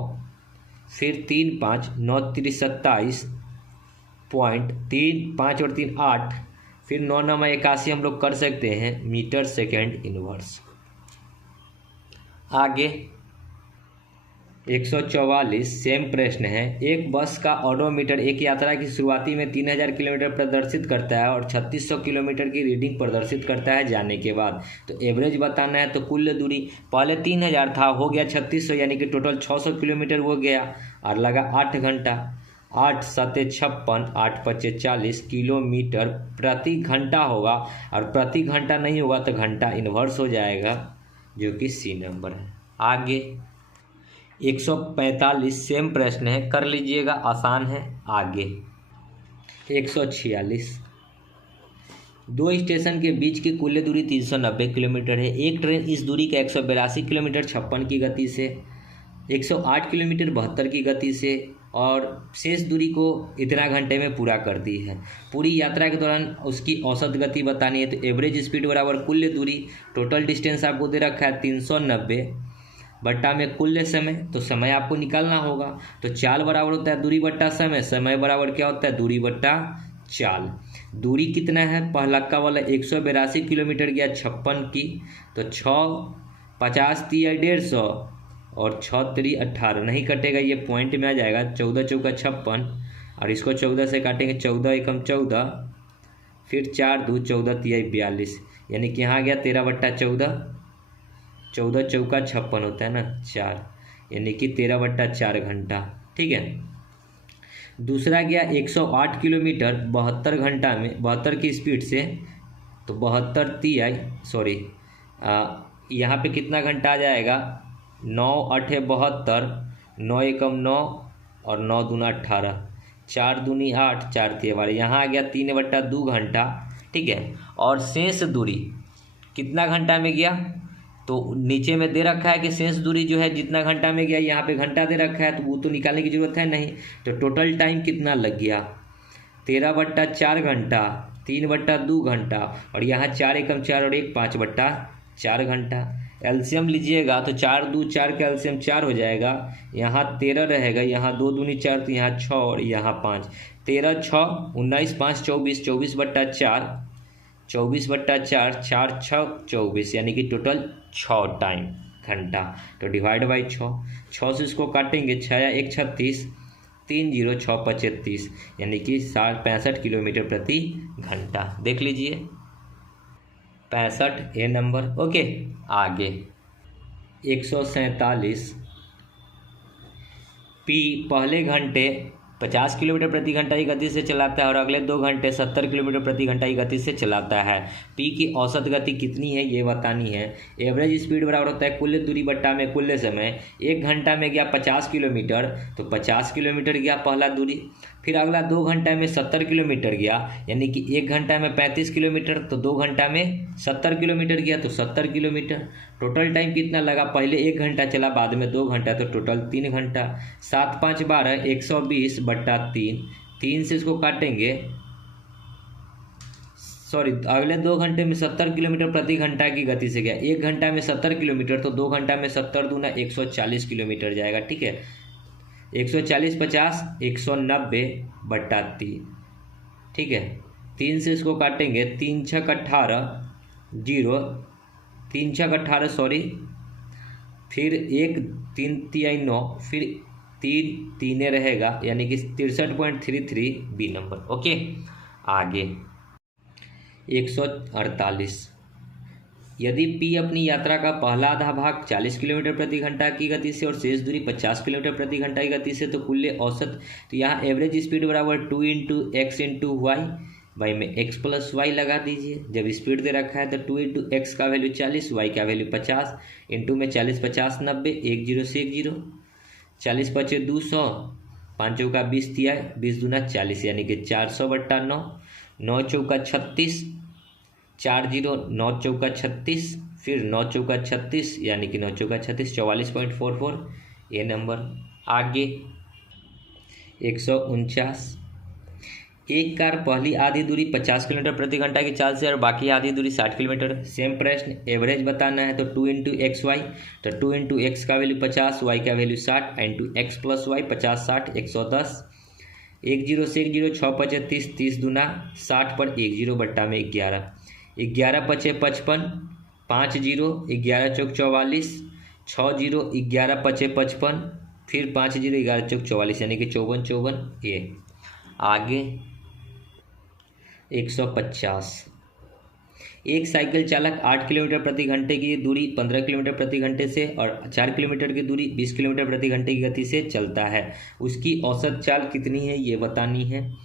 फिर 3 5 9 3 27 पॉइंट 3 5 और 3 8, फिर 9 9 81 हम लोग कर सकते हैं मीटर सेकेंड इनवर्स। आगे 144 सेम प्रश्न है। एक बस का ओडोमीटर एक यात्रा की शुरुआती में 3000 किलोमीटर प्रदर्शित करता है और 3600 किलोमीटर की रीडिंग प्रदर्शित करता है जाने के बाद। तो एवरेज बताना है, तो कुल दूरी पहले 3000 था, हो गया 3600, यानी कि टोटल 600 किलोमीटर वो गया, और लगा 8 घंटा। 8 7 56, 8 5 40 किलोमीटर प्रति घंटा होगा, और प्रति घंटा नहीं होगा तो घंटा इन्वर्स हो जाएगा, जो कि सी नंबर है। आगे 145 सेम प्रश्न है, कर लीजिएगा, आसान है। आगे 146, दो स्टेशन के बीच की कुल दूरी 390 किलोमीटर है। एक ट्रेन इस दूरी का 182 किलोमीटर 56 की गति से, 108 किलोमीटर 72 की गति से, और शेष दूरी को इतना घंटे में पूरा करती है। पूरी यात्रा के दौरान उसकी औसत गति बतानी है। तो एवरेज स्पीड बराबर कुल दूरी, टोटल डिस्टेंस आपको दे रखा है 390 बट्टा में कुल समय, तो समय आपको निकालना होगा। तो चाल बराबर होता है दूरी बट्टा समय, समय बराबर क्या होता है, दूरी बट्टा चाल। दूरी कितना है, पहला का वाला 182 किलोमीटर गया 56 की, तो 6 50 3 150 और 6 3 18, नहीं कटेगा, ये पॉइंट में आ जाएगा। 14 चौका 56, और इसको 14 से काटेंगे, 14 एकम 14, फिर 4 2 14 3 42, यानी कि यहाँ गया 13/14, 14 चौका 56 होता है ना 4, यानी कि 13/4 घंटा, ठीक है। दूसरा गया 108 किलोमीटर 72 घंटा में, 72 की स्पीड से, तो 72 3 सॉरी यहाँ पे कितना घंटा आ जाएगा, 9 8 72, 9 एकम 9 और 9 दूना 18, 4 दूनी 8, 4 3 12, यहाँ आ गया 3/2 घंटा, ठीक है। और शेष दूरी कितना घंटा में गया, तो नीचे में दे रखा है कि शेष दूरी जो है जितना घंटा में गया, यहाँ पे घंटा दे रखा है, तो वो तो निकालने की ज़रूरत है नहीं। तो टोटल टाइम कितना लग गया, 13/4 घंटा, 3/2 घंटा, और यहाँ 4 एकम 4 और 1 5/4 घंटा। एलसीएम लीजिएगा तो 4 2 4 का एलसीएम 4 हो जाएगा, यहाँ 13 रहेगा, यहाँ 2 दूनी 4, तो यहाँ 6 और यहाँ 5, 13 6 19 5 24, 24/4, 24/4, 4 6 24, यानी कि टोटल 6 टाइम घंटा। तो डिवाइड बाई 6 से इसको काटेंगे, 6 या 1 36, 3 0 6 5 36, यानी कि 65 किलोमीटर प्रति घंटा। देख लीजिए 65 ए नंबर। ओके, आगे 147 पी पहले घंटे 50 किलोमीटर प्रति घंटा की गति से चलाता है और अगले 2 घंटे 70 किलोमीटर प्रति घंटा की गति से चलाता है। पी की औसत गति कितनी है ये बतानी है। एवरेज स्पीड बराबर होता है कुल दूरी बट्टा में कुल समय। 1 घंटा में गया 50 किलोमीटर, तो 50 किलोमीटर गया पहला दूरी। फिर अगला 2 घंटा में 70 किलोमीटर गया, यानी कि 1 घंटा में 35 किलोमीटर, तो 2 घंटा में 70 किलोमीटर गया, तो 70 किलोमीटर। टोटल टाइम कितना लगा, पहले 1 घंटा चला, बाद में 2 घंटा, तो टोटल 3 घंटा। 7 5 12 120 बट्टा 3, 3 से इसको काटेंगे, सॉरी अगले 2 घंटे में 70 किलोमीटर प्रति घंटा की गति से गया। 1 घंटा में 70 किलोमीटर, तो 2 घंटा में 70 दूना 140 किलोमीटर जाएगा। ठीक है, 140 50 190 बट्टा 3। ठीक है, 3 से इसको काटेंगे, 3 छक 18 0, 3 छक 18 सॉरी, फिर 1 3 3 9, फिर 3 3 रहेगा, यानी कि 63.33 बी नंबर। ओके, आगे 148। यदि P अपनी यात्रा का पहला आधा भाग 40 किलोमीटर प्रति घंटा की गति से और शेष दूरी 50 किलोमीटर प्रति घंटा की गति से, तो कुल औसत, तो यहाँ एवरेज स्पीड बराबर 2 × x × y, भाई में x + y लगा दीजिए। जब स्पीड दे रखा है तो 2 × x का वैल्यू 40, y का वैल्यू 50, इंटू में 40 50 90, 1 0 से 1 0, 40 पचे 200, 5 चौका 20 तिया 20 दूना 40, यानी कि 400 बट्टा 9, 9 चौका 36, 4 0 9 चौका 36, फिर 9 चौका 36, यानी कि 9 चौका 36, 44.44 ये नंबर। आगे 149। एक कार पहली आधी दूरी 50 किलोमीटर प्रति घंटा की चाल से और बाकी आधी दूरी 60 किलोमीटर। सेम प्रश्न, एवरेज बताना है, तो 2 × x y, तो 2 × x का वैल्यू 50, y का वैल्यू 60, इंटू x + y 50 60 110, 1 0 से 1 0, 6 पचे 30, 30 दूना 60 पर 1 0 बट्टा में 11, 11 पचे 55, 5 0, 11 चौक 44, 6 0, 11 पचे 55, फिर 5 0, 11 चौक 44, यानी कि 54 54 ये। आगे 150। एक साइकिल चालक 8 किलोमीटर प्रति घंटे की दूरी 15 किलोमीटर प्रति घंटे से और 4 किलोमीटर की दूरी 20 किलोमीटर प्रति घंटे की गति से चलता है। उसकी औसत चाल कितनी है ये बतानी है।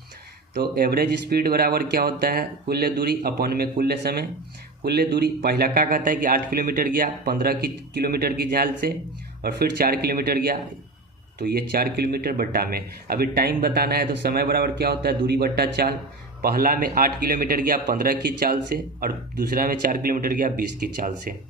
तो एवरेज स्पीड बराबर क्या होता है, कुल दूरी अपन में कुल समय। कुल दूरी पहला क्या कहता है कि 8 किलोमीटर गया 15 किलोमीटर की झाल से, और फिर 4 किलोमीटर गया, तो ये 4 किलोमीटर बट्टा में। अभी टाइम बताना है, तो समय बराबर क्या होता है, दूरी बट्टा चाल। पहला में 8 किलोमीटर गया 15 की चाल से, और दूसरा में 4 किलोमीटर गया 20 की चाल से।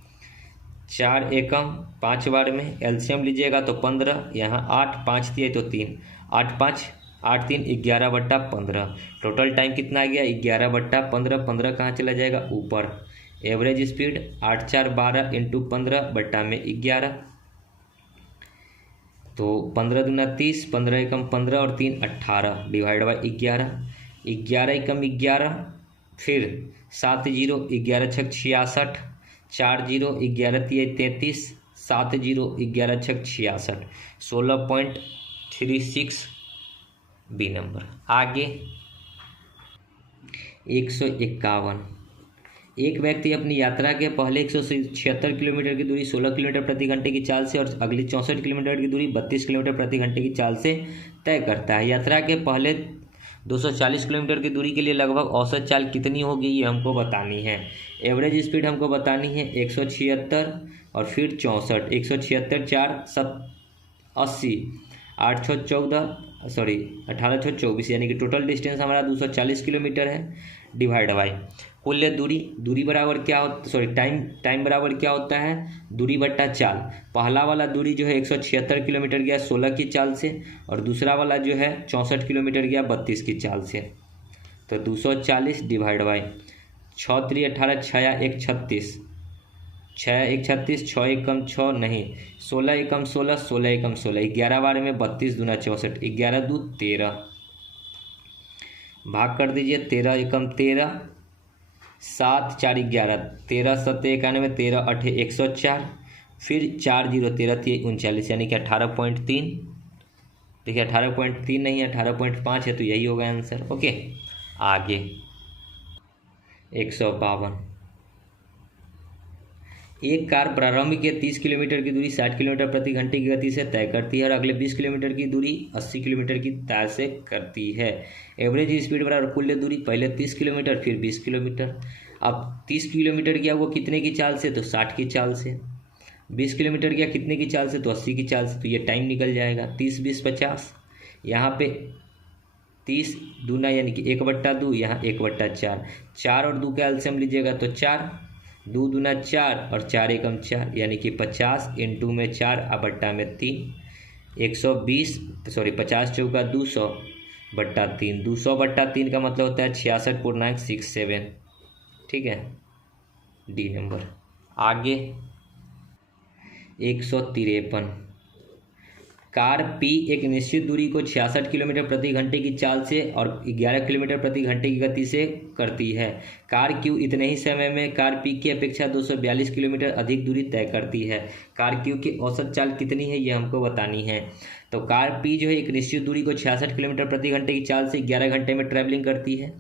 4 एकम 5 बार में एलसीएम लीजिएगा तो 15, यहाँ 8 5 दिए तो 3, 8 5 8 3 11 बट्टा 15। टोटल टाइम कितना आ गया 11 बट्टा 15। 15 कहाँ चला जाएगा ऊपर। एवरेज स्पीड 8 4 12 इंटू 15 बट्टा में 11, तो 15 दूना 30, 15 एकम 15 और 3 18 डिवाइड बाई 11, 11 एकम 11, फिर 7 0, 11 छक 66, 4 0, 11 तिये 33, 7 0, 11 छक 66, 16.36 बी नंबर। आगे 151। एक व्यक्ति अपनी यात्रा के पहले 176 किलोमीटर की दूरी 16 किलोमीटर प्रति घंटे की चाल से और अगली 64 किलोमीटर की दूरी 32 किलोमीटर प्रति घंटे की चाल से तय करता है। यात्रा के पहले 240 किलोमीटर की दूरी के लिए लगभग औसत चाल कितनी होगी ये हमको बतानी है। एवरेज स्पीड हमको बतानी है 176 और फिर 64, 176 4 80, 8 6 14 सॉरी 18 6 24, यानी कि टोटल डिस्टेंस हमारा 240 किलोमीटर है, डिवाइड बाई कुल दूरी। दूरी बराबर क्या होता, सॉरी टाइम बराबर क्या होता है, दूरी बट्टा चाल। पहला वाला दूरी जो है 176 किलोमीटर गया 16 की चाल से, और दूसरा वाला जो है 64 किलोमीटर गया 32 की चाल से, तो 240 डिवाइड बाई 6 3 18, 6 1 36, 6 1 36, 6 एकम 6 नहीं 16 एकम 16, 16 एकम 16, 11 बार में 32 दूना 64, 11 2 13, भाग कर दीजिए 13 एकम 13, 7 4 11, 13 7 91, 13 8 104, फिर 4 0 13 3 39, यानी कि 18.3। देखिए 18.3 नहीं है 18.5 है, तो यही होगा आंसर। ओके, आगे 152। एक कार प्रारंभ के 30 किलोमीटर की दूरी 60 किलोमीटर प्रति घंटे की गति से तय करती है और अगले 20 किलोमीटर की दूरी 80 किलोमीटर की तार से करती है। एवरेज स्पीड बराबर कुल दूरी, पहले 30 किलोमीटर फिर 20 किलोमीटर। अब 30 किलोमीटर किया वो कितने की चाल से, तो 60 की चाल से। 20 किलोमीटर किया कितने की चाल से, तो 80 की चाल से। तो ये टाइम निकल जाएगा 30 20 50। यहाँ पे 30 दूना यानी कि 1/2, यहाँ 1/4। 4 और 2 का एलसीएम लीजिएगा तो 4, 2 दूना 4 और 4 एकम 4 यानी कि 50 इंटू में 4 बट्टा में 3, 50 चौका 200/3। 200/3 का मतलब होता है 66.67। ठीक है, डी नंबर। आगे 153। कार पी एक निश्चित दूरी को 66 किलोमीटर प्रति घंटे की चाल से और 11 किलोमीटर प्रति घंटे की गति से करती है। कार क्यू इतने ही समय में कार पी की अपेक्षा 242 किलोमीटर अधिक दूरी तय करती है। कार क्यू की औसत चाल कितनी है ये हमको बतानी है। तो कार पी जो है एक निश्चित दूरी को 66 किलोमीटर प्रति घंटे की चाल से 11 घंटे में ट्रैवलिंग करती है।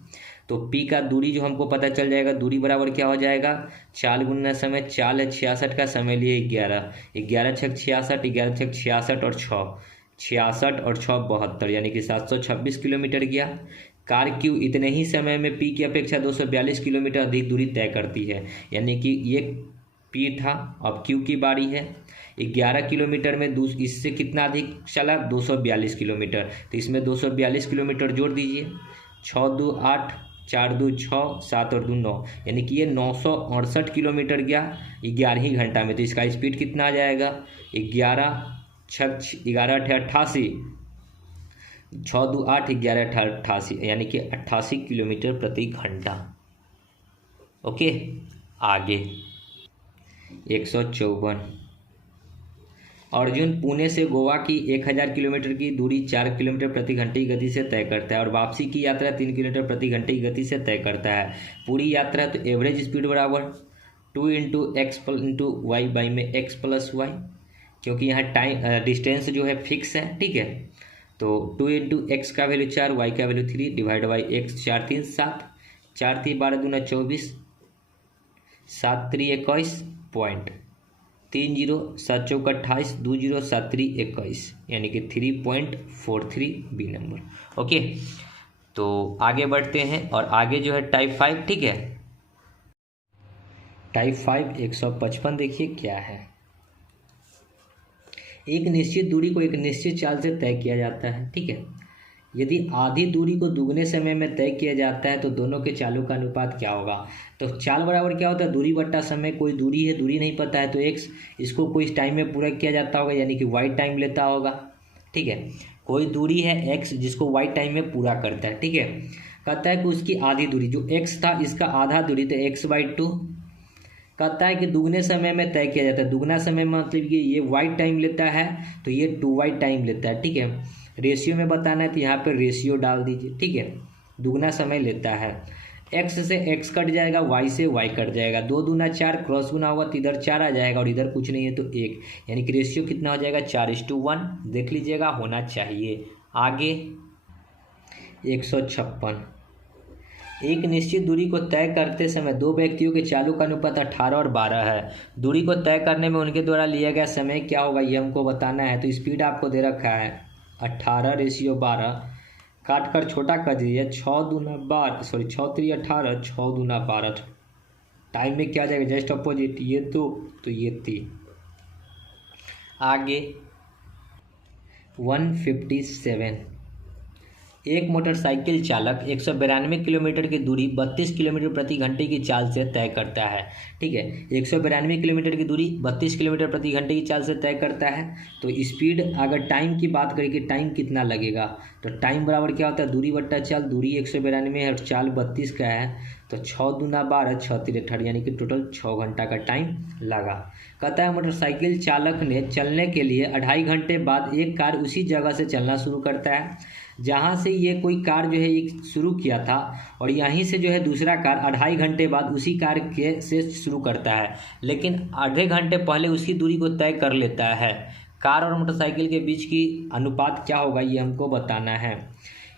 तो पी का दूरी जो हमको पता चल जाएगा, दूरी बराबर क्या हो जाएगा, चाल गुना समय। चाल है 66 का, समय लिए 11, 11 छक 66, 11 छक 66 और 6 66 और 6 72 यानी कि 726 किलोमीटर गया। कार क्यू इतने ही समय में पी की अपेक्षा 242 किलोमीटर अधिक दूरी तय करती है, यानी कि ये पी था, अब क्यू की बारी है। 11 किलोमीटर में इससे कितना अधिक चला, 242 किलोमीटर। तो इसमें 242 किलोमीटर जोड़ दीजिए, 6 2 8, 4 2 6, 7 और 2 9 यानी कि ये 968 किलोमीटर गया 11 ही घंटा में। तो इसका स्पीड कितना आ जाएगा, 11 6 11 88, 6 2 8, 11 88 यानी कि 88 किलोमीटर प्रति घंटा। ओके, आगे 154। अर्जुन पुणे से गोवा की 1000 किलोमीटर की दूरी 4 किलोमीटर प्रति घंटे की गति से तय करता है और वापसी की यात्रा 3 किलोमीटर प्रति घंटे की गति से तय करता है। पूरी यात्रा तो एवरेज स्पीड बराबर 2 × x × y बाई में x + y, क्योंकि यहाँ टाइम डिस्टेंस जो है फिक्स है। ठीक है, तो 2 × x का वैल्यू 4, y का वैल्यू 3 डिवाइड बाई x। 4 3 7, 4 3 12 दूना 24, 7 3 21 पॉइंट 30, 7 चौक 28, 20 7 3 21 यानी कि 3.43 बी नंबर। ओके, तो आगे बढ़ते हैं और आगे जो है टाइप 5। ठीक है, टाइप 5 155 देखिए क्या है। एक निश्चित दूरी को एक निश्चित चाल से तय किया जाता है। ठीक है, यदि आधी दूरी को दुगने समय में तय किया जाता है तो दोनों के चालों का अनुपात क्या होगा। तो चाल बराबर क्या होता है, दूरी बट्टा समय। कोई दूरी है, दूरी नहीं पता है तो x, इसको कोई टाइम में पूरा किया जाता होगा यानी कि y टाइम लेता होगा। ठीक है, कोई दूरी है x जिसको y टाइम में पूरा करता है। ठीक है, कहता है कि उसकी आधी दूरी जो x था इसका आधा दूरी तो x/2। कहता है कि दुगने समय में तय किया जाता है। दुगना समय मतलब कि ये y टाइम लेता है तो ये 2y टाइम लेता है। ठीक है, रेशियो में बताना है तो यहाँ पे रेशियो डाल दीजिए। ठीक है, दुगना समय लेता है। x से x कट जाएगा, y से y कट जाएगा, 2 दूना 4, क्रॉस गुना होगा तो इधर 4 आ जाएगा और इधर कुछ नहीं है तो 1, यानी कि रेशियो कितना हो जाएगा 4:1। देख लीजिएगा, होना चाहिए। आगे 156। एक निश्चित दूरी को तय करते समय दो व्यक्तियों के चालों का अनुपात 18 और 12 है। दूरी को तय करने में उनके द्वारा लिया गया समय क्या होगा ये हमको बताना है। तो स्पीड आपको दे रखा है 18:12, काट कर छोटा कर दीजिए, 6 दूना 12, 6 3 18, 6 दूना 12। टाइम में क्या जाएगा, जस्ट अपोजिट, ये 2 तो ये 3। आगे 157। एक मोटरसाइकिल चालक 192 किलोमीटर की दूरी 32 किलोमीटर प्रति घंटे की चाल से तय करता है। ठीक है, 192 किलोमीटर की दूरी 32 किलोमीटर प्रति घंटे की चाल से तय करता है। तो स्पीड, अगर टाइम की बात करें कि टाइम कितना लगेगा, तो टाइम बराबर क्या होता है, दूरी बट्टा चाल। दूरी 192 है और चाल 32 का है तो 6 दूना 12, 6 3 18 यानी कि टोटल 6 घंटा का टाइम लगा। कहता है मोटरसाइकिल चालक ने चलने के लिए 2.5 घंटे बाद एक कार उसी जगह से चलना शुरू करता है जहाँ से ये कोई कार जो है एक शुरू किया था, और यहीं से जो है दूसरा कार 2.5 घंटे बाद उसी कार के से शुरू करता है, लेकिन आधे घंटे पहले उसकी दूरी को तय कर लेता है। कार और मोटरसाइकिल के बीच की अनुपात क्या होगा ये हमको बताना है।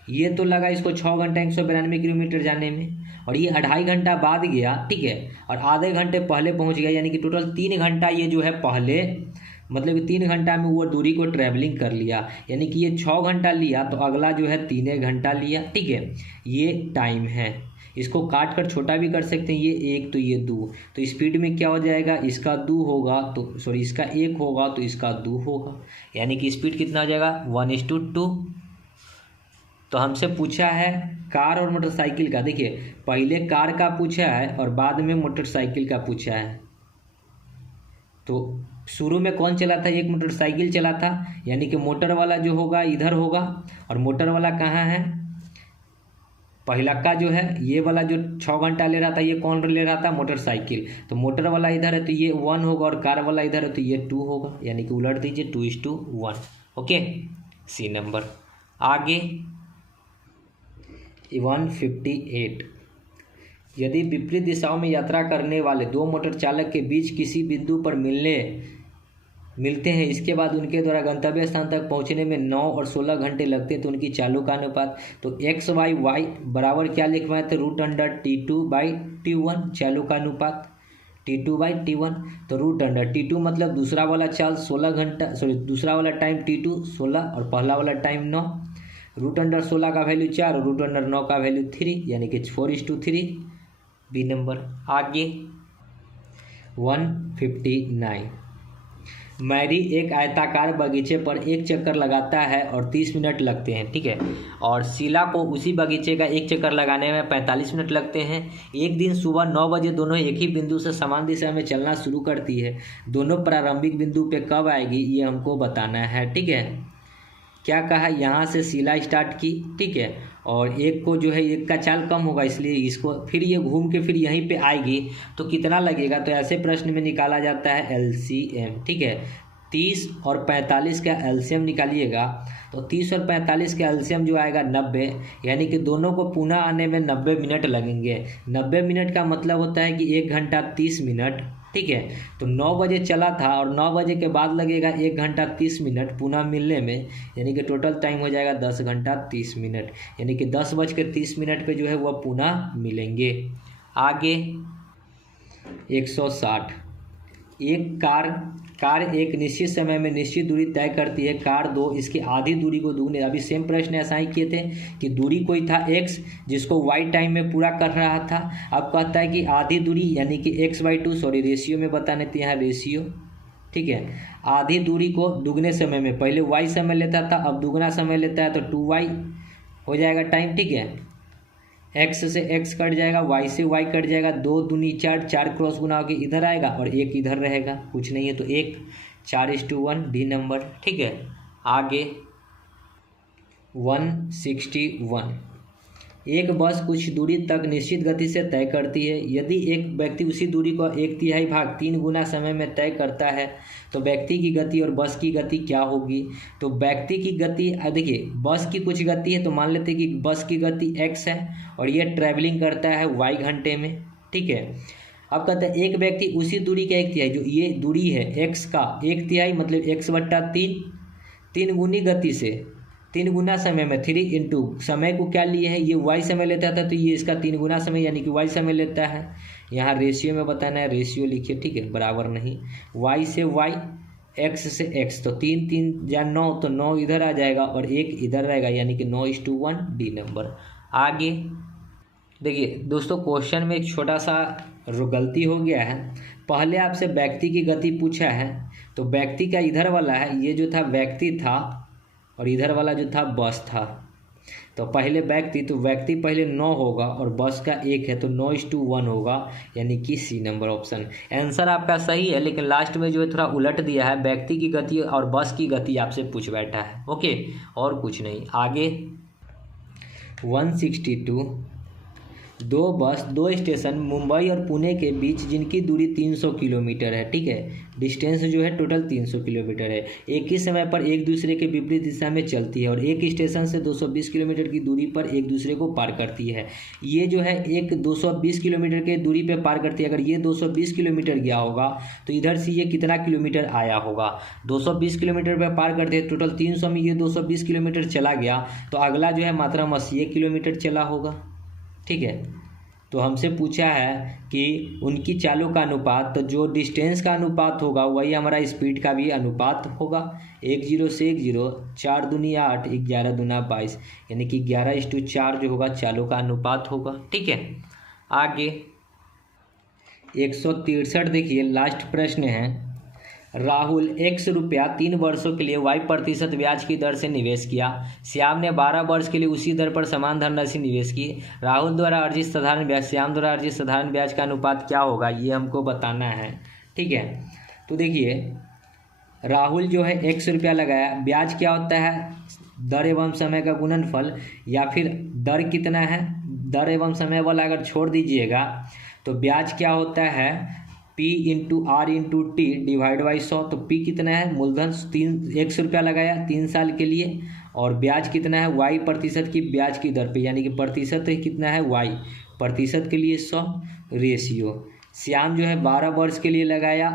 ये तो लगा इसको 6 घंटा 192 किलोमीटर जाने में, और ये 2.5 घंटा बाद गया, ठीक है, और आधे घंटे पहले पहुंच गया, यानी कि टोटल 3 घंटा ये जो है पहले, मतलब 3 घंटा में वो दूरी को ट्रैवलिंग कर लिया। यानी कि ये 6 घंटा लिया तो अगला जो है 3 घंटा लिया, ठीक है, ये टाइम है। इसको काट कर छोटा भी कर सकते हैं, ये 1 तो ये 2, तो स्पीड में क्या हो जाएगा, इसका 2 होगा तो सॉरी इसका 1 होगा तो इसका 2 होगा, यानी कि स्पीड कितना हो जाएगा 1:2। तो हमसे पूछा है कार और मोटरसाइकिल का। देखिए पहले कार का पूछा है और बाद में मोटरसाइकिल का पूछा है। तो शुरू में कौन चला था, एक मोटरसाइकिल चला था, यानी कि मोटर वाला जो होगा इधर होगा, और मोटर वाला कहाँ है, पहला का जो है ये वाला जो 6 घंटा ले रहा था, ये कौन ले रहा था, मोटरसाइकिल। तो मोटर वाला इधर है तो ये 1 होगा, और कार वाला इधर है तो ये 2 होगा, यानी कि उलट दीजिए 2:1। Okay, C number. आगे 158, यदि विपरीत दिशाओं में यात्रा करने वाले 2 मोटर चालक के बीच किसी बिंदु पर मिलते हैं, इसके बाद उनके द्वारा गंतव्य स्थान तक पहुंचने में 9 और 16 घंटे लगते हैं, तो उनकी चालू का अनुपात, तो x/y बराबर क्या लिखवाए थे, √T2/T1, चालू का अनुपात T2/T1। तो √T2 मतलब दूसरा वाला चाल 16 घंटा, सॉरी दूसरा वाला टाइम T2 16 और पहला वाला टाइम 9, √16 का वैल्यू 4 और √9 का वैल्यू 3, यानी कि 4:3, बी नंबर। आगे 159, मैरी एक आयताकार बगीचे पर एक चक्कर लगाता है और 30 मिनट लगते हैं, ठीक है, और शीला को उसी बगीचे का एक चक्कर लगाने में 45 मिनट लगते हैं। एक दिन सुबह 9 बजे दोनों एक ही बिंदु से समान दिशा में चलना शुरू करती है, दोनों प्रारंभिक बिंदु पे कब आएगी ये हमको बताना है, ठीक है। क्या कहा, यहाँ से शीला स्टार्ट की, ठीक है, और एक को जो है एक का चाल कम होगा इसलिए इसको फिर ये घूम के फिर यहीं पे आएगी, तो कितना लगेगा, तो ऐसे प्रश्न में निकाला जाता है LCM, ठीक है। 30 और 45 का LCM निकालिएगा, तो 30 और 45 का LCM जो आएगा 90, यानी कि दोनों को पुनः आने में 90 मिनट लगेंगे। 90 मिनट का मतलब होता है कि 1 घंटा 30 मिनट, ठीक है। तो 9 बजे चला था और 9 बजे के बाद लगेगा 1 घंटा 30 मिनट पुनः मिलने में, यानी कि टोटल टाइम हो जाएगा 10 घंटा 30 मिनट, यानी कि 10:30 पे जो है वह पुनः मिलेंगे। आगे 160, एक कार एक निश्चित समय में निश्चित दूरी तय करती है, कार 2 इसकी आधी दूरी को दुगने, अभी सेम प्रश्न ऐसा ही किए थे कि दूरी कोई था x जिसको y टाइम में पूरा कर रहा था, अब कहता है कि आधी दूरी यानी कि x/2, सॉरी रेशियो में बताने थे यहाँ रेशियो, ठीक है, आधी दूरी को दुगने समय में, पहले y समय लेता था अब दुगना समय लेता है, तो 2y हो जाएगा टाइम, ठीक है, x से x कट जाएगा, y से y कट जाएगा, 2 दूनी 4, 4 क्रॉस गुना होकर इधर आएगा और 1 इधर रहेगा, कुछ नहीं है तो 1, 4:1, डी नंबर, ठीक है। आगे 161, एक बस कुछ दूरी तक निश्चित गति से तय करती है, यदि एक व्यक्ति उसी दूरी को 1/3 भाग 3 गुना समय में तय करता है तो व्यक्ति की गति और बस की गति क्या होगी। तो व्यक्ति की गति, देखिए बस की कुछ गति है तो मान लेते हैं कि बस की गति x है और ये ट्रैवलिंग करता है y घंटे में, ठीक है। अब कहते हैं एक व्यक्ति उसी दूरी का 1/3, जो ये दूरी है x का 1/3 मतलब x/3, 3 गुनी गति से 3 गुना समय में 3 इंटू समय को क्या लिए है, ये y समय लेता था तो ये इसका 3 गुना समय यानी कि y समय लेता है, यहाँ रेशियो में बताना है, रेशियो लिखिए, ठीक है, बराबर नहीं, y से y, x से x, तो 3 3 या 9, तो 9 इधर आ जाएगा और 1 इधर रहेगा, यानी कि 9:1, डी नंबर। आगे देखिए दोस्तों, क्वेश्चन में एक छोटा सा गलती हो गया है, पहले आपसे व्यक्ति की गति पूछा है, तो व्यक्ति का इधर वाला है, ये जो था व्यक्ति था और इधर वाला जो था बस था, तो पहले व्यक्ति, तो व्यक्ति पहले 9 होगा और बस का 1 है तो 9:1 होगा, यानी कि सी नंबर ऑप्शन। आंसर आपका सही है, लेकिन लास्ट में जो है थोड़ा उलट दिया है, व्यक्ति की गति और बस की गति आपसे पूछ बैठा है, ओके, और कुछ नहीं। आगे 162, दो बस दो स्टेशन मुंबई और पुणे के बीच जिनकी दूरी 300 किलोमीटर है, ठीक है। डिस्टेंस जो है टोटल 300 किलोमीटर है। एक ही समय पर एक दूसरे के विपरीत दिशा में चलती है और एक स्टेशन से 220 किलोमीटर की दूरी पर एक दूसरे को पार करती है। ये जो है एक 220 किलोमीटर के दूरी पे पार करती है। अगर ये 220 किलोमीटर गया होगा तो इधर से ये कितना किलोमीटर आया होगा। 220 किलोमीटर पे पार करते हैं, टोटल 300 में ये 220 किलोमीटर चला गया तो अगला जो है मात्रा 80 किलोमीटर चला होगा, ठीक है। तो हमसे पूछा है कि उनकी चालों का अनुपात, तो जो डिस्टेंस का अनुपात होगा वही हमारा स्पीड का भी अनुपात होगा। 10 से 10, 4 दूनी 8, 11 दूना 22, यानी कि 11:4 जो होगा चालों का अनुपात होगा, ठीक है। आगे 163 देखिए, लास्ट प्रश्न है। राहुल X रुपया 3 वर्षों के लिए Y% ब्याज की दर से निवेश किया। श्याम ने 12 वर्ष के लिए उसी दर पर समान धनराशि निवेश की। राहुल द्वारा अर्जित साधारण ब्याज श्याम द्वारा अर्जित साधारण ब्याज का अनुपात क्या होगा, ये हमको बताना है, ठीक है। तो देखिए, राहुल जो है X रुपया लगाया, ब्याज क्या होता है, दर एवं समय का गुणनफल, या फिर दर कितना है, दर एवं समय वाला अगर छोड़ दीजिएगा तो ब्याज क्या होता है, P × R × T divide by 100। तो P कितना है, मूलधन X रुपया लगाया 3 साल के लिए, और ब्याज कितना है Y% की ब्याज की दर पे, यानी कि प्रतिशत कितना है Y, प्रतिशत के लिए 100, रेशियो। श्याम जो है 12 वर्ष के लिए लगाया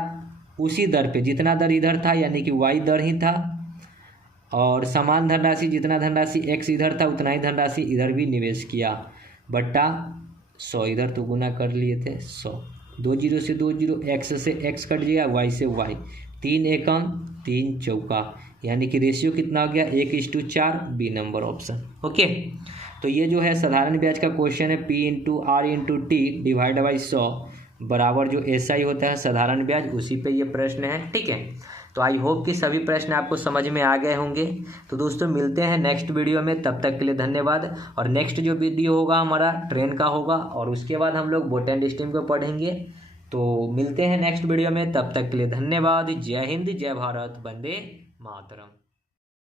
उसी दर पे, जितना दर इधर था यानी कि Y दर ही था, और समान धनराशि, जितना धनराशि X इधर था उतना ही धनराशि इधर भी निवेश किया, बट्टा 100, इधर तो गुना कर लिए थे 100, 2 0 से 2 0, X से X कट गया, Y से Y, 3 एकम 3 चौका, यानी कि रेशियो कितना हो गया 1:4, बी नंबर ऑप्शन, ओके। तो ये जो है साधारण ब्याज का क्वेश्चन है, P × R × T divide by 100 बराबर जो SI होता है साधारण ब्याज, उसी पे ये प्रश्न है, ठीक है। तो आई होप कि सभी प्रश्न आपको समझ में आ गए होंगे। तो दोस्तों मिलते हैं नेक्स्ट वीडियो में, तब तक के लिए धन्यवाद। और नेक्स्ट जो वीडियो होगा हमारा ट्रेन का होगा, और उसके बाद हम लोग बोटैनिक स्ट्रीम को पढ़ेंगे। तो मिलते हैं नेक्स्ट वीडियो में, तब तक के लिए धन्यवाद। जय हिंद, जय भारत, वंदे मातरम।